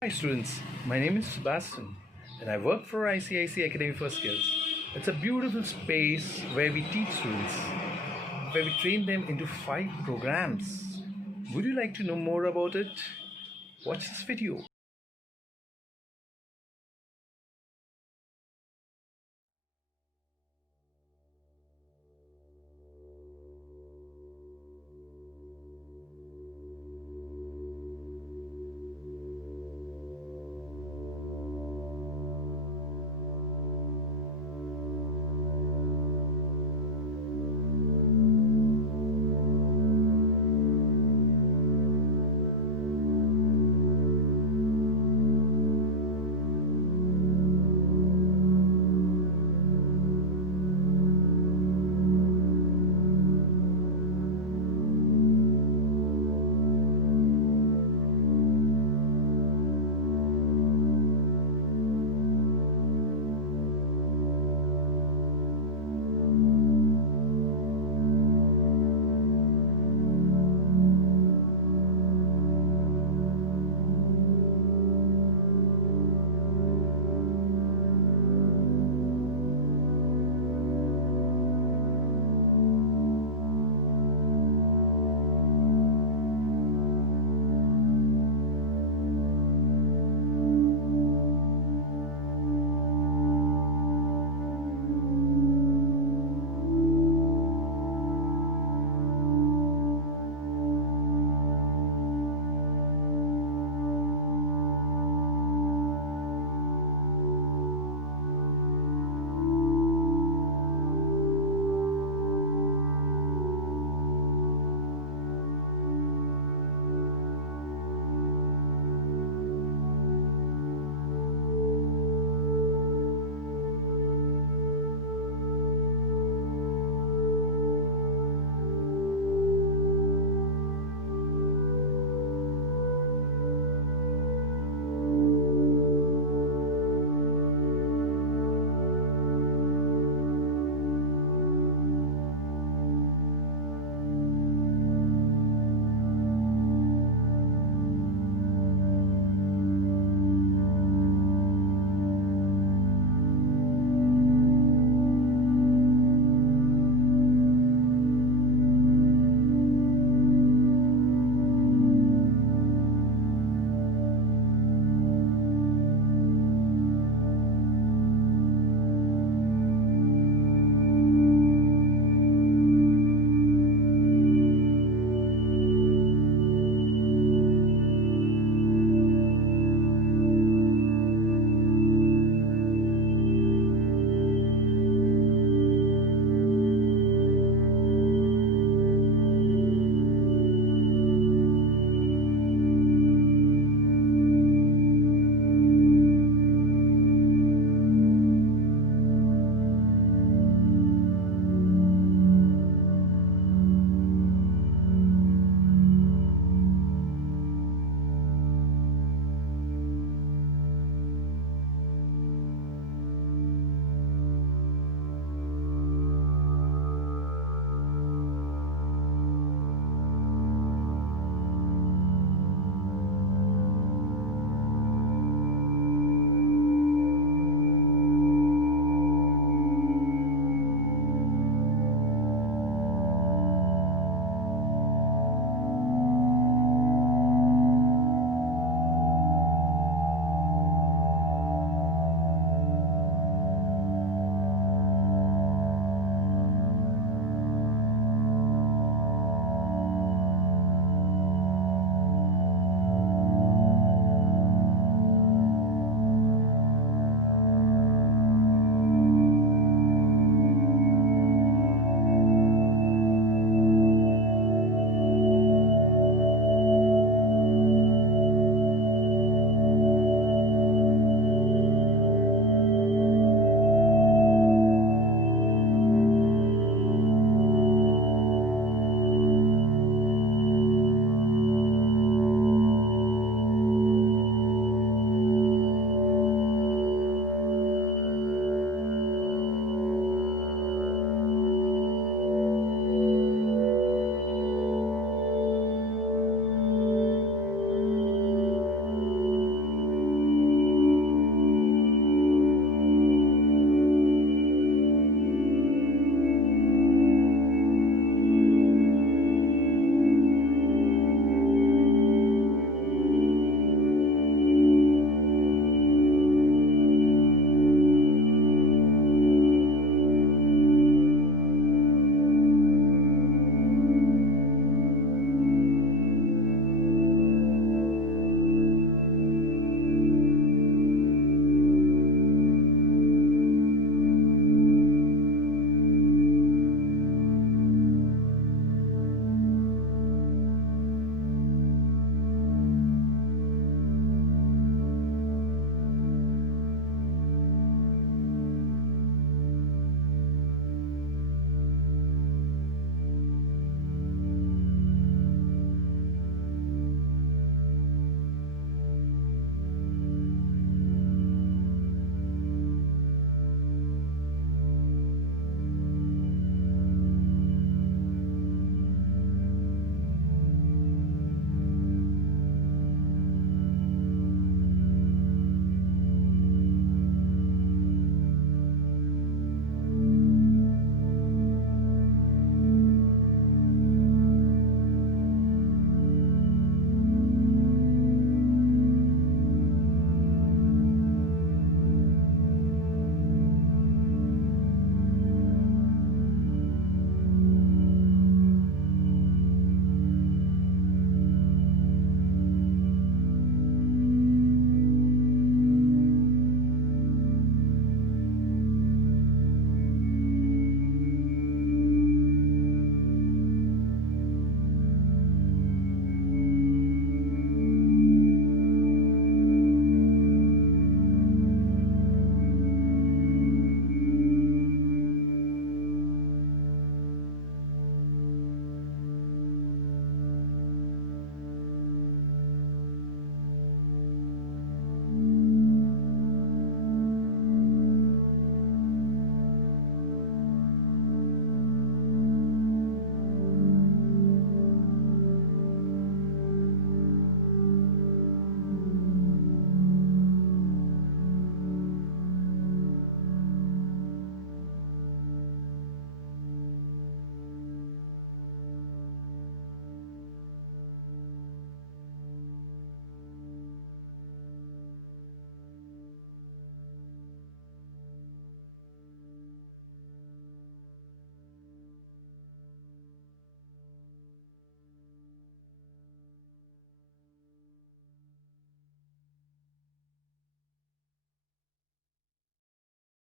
Hi students, my name is Sebastian and I work for ICIC Academy for Skills. It's a beautiful space where we teach students, where we train them into 5 programs. Would you like to know more about it? Watch this video.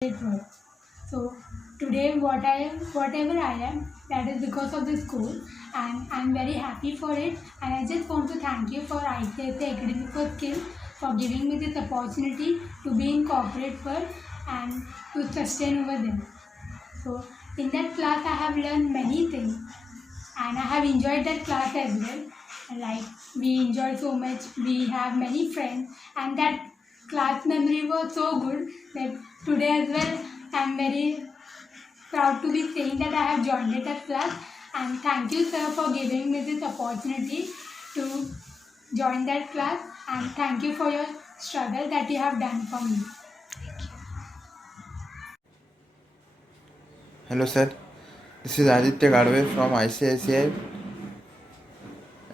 it work. So today whatever I am, that is because of the school, and I'm very happy for it. And I just want to thank you for ICICI Academy for Skills for giving me this opportunity to be in corporate world and to sustain over there. So in that class I have learned many things and I have enjoyed that class as well. Like we enjoyed so much, we have many friends, and that class memory was so good that today as well I'm very proud to be saying that I have joined that class. And thank you, sir, for giving me this opportunity to join that class. And thank you for your struggle that you have done for me. Hello sir, this is Aditya Gadve from ICICI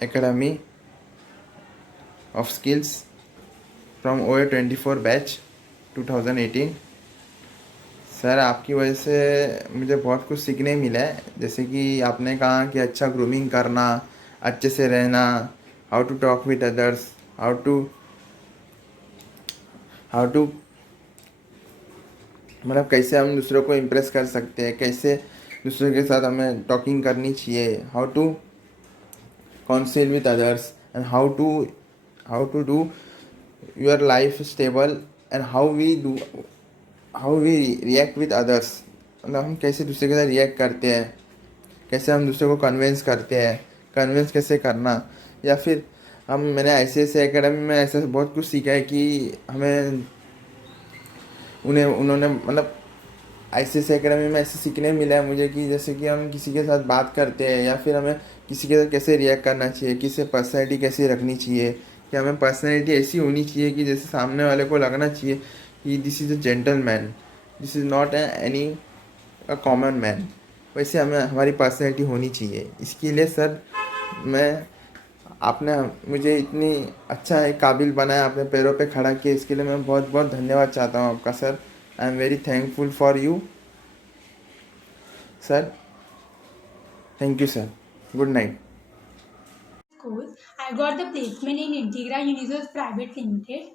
Academy of Skills from OA24 batch 2018। Sir आपकी वजह से मुझे बहुत कुछ सीखने मिला है, जैसे कि आपने कहा कि अच्छा ग्रूमिंग करना, अच्छे से रहना, how to talk with others, how to मतलब कैसे हम दूसरों को इम्प्रेस कर सकते हैं, कैसे दूसरों के साथ हमें टॉकिंग करनी चाहिए, how to counsel with others, and how to do your life stable, and how we react with others। मतलब हम कैसे दूसरे के साथ रिएक्ट करते हैं, कैसे हम दूसरे को कन्विंस करते हैं, कन्विंस कैसे करना। या फिर मैंने ICICI एकेडमी में ऐसा बहुत कुछ सीखा है कि हमें उन्होंने मतलब ICICI एकेडमी में ऐसे सीखने मिला है मुझे कि जैसे कि हम किसी के साथ बात करते हैं या फिर हमें किसी के साथ कैसे रिएक्ट करना चाहिए, किसी पर्सनैलिटी कैसे रखनी चाहिए, कि हमें पर्सनैलिटी ऐसी होनी चाहिए कि जैसे सामने वाले को लगना चाहिए कि this is a gentleman, this is not any a common man. वैसे हमें हमारी पर्सनैलिटी होनी चाहिए। इसके लिए सर आपने मुझे इतनी अच्छा एक काबिल बनाया, अपने पैरों पे खड़ा किया, इसके लिए मैं बहुत बहुत धन्यवाद चाहता हूँ आपका sir. I am very thankful for you sir. Thank you sir. Good night. School, I got the placement in Integra Universe Private Limited.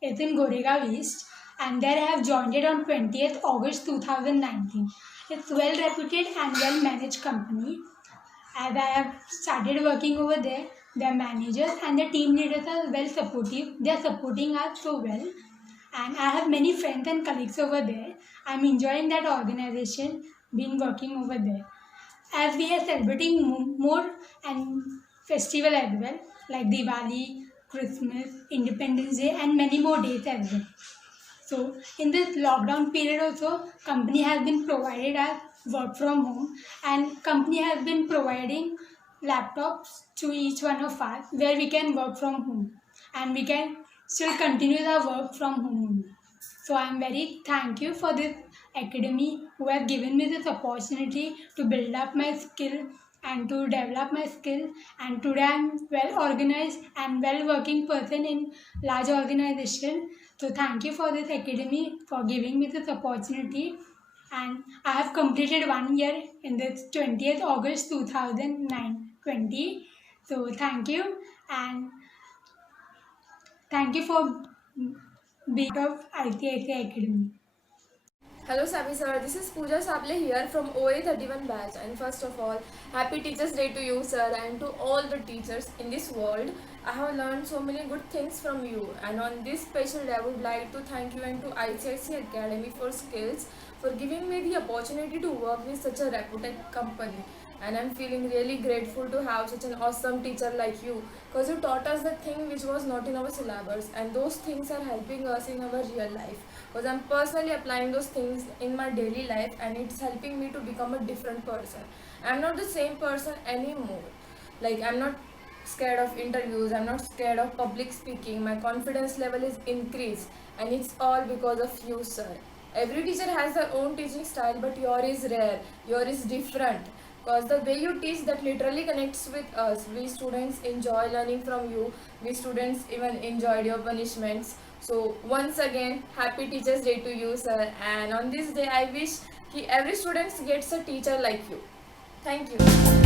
It's in Goregaon East, and there I have joined it on 20th August 2019. It's well reputed and well managed company. As I have started working over there, their managers and the team leaders are well supportive. They are supporting us so well, and I have many friends and colleagues over there. I'm enjoying that organization, been working over there. As we are celebrating more and festival as well, like Diwali, Christmas, Independence Day, and many more days as well. So in this lockdown period also, company has been provided as work from home, and company has been providing laptops to each one of us where we can work from home and we can still continue the work from home. So I am very thank you for this academy who have given me this opportunity to build up my skill and to develop my skill, and today I am well organized and well working person in large organization. So thank you for this academy for giving me this opportunity, and I have completed 1 year in this 20th August 2020. So and thank you for being part of ICICI Academy. Hello Sami sir, this is Pooja Sable here from OA31 batch, and first of all, happy Teachers Day to you sir and to all the teachers in this world. I have learned so many good things from you, and on this special day I would like to thank you and to ICICI Academy for Skills for giving me the opportunity to work with such a reputed company. And I'm feeling really grateful to have such an awesome teacher like you, because you taught us the thing which was not in our syllabus, and those things are helping us in our real life, because I'm personally applying those things in my daily life and it's helping me to become a different person. I'm not the same person anymore. Like, I'm not scared of interviews, I'm not scared of public speaking, my confidence level is increased, and it's all because of you sir. Every teacher has their own teaching style, but yours is rare, yours is different, because the way you teach, that literally connects with us. We students enjoy learning from you, we students even enjoyed your punishments. So once again, happy Teachers Day to you sir, and on this day I wish every student gets a teacher like you. Thank you.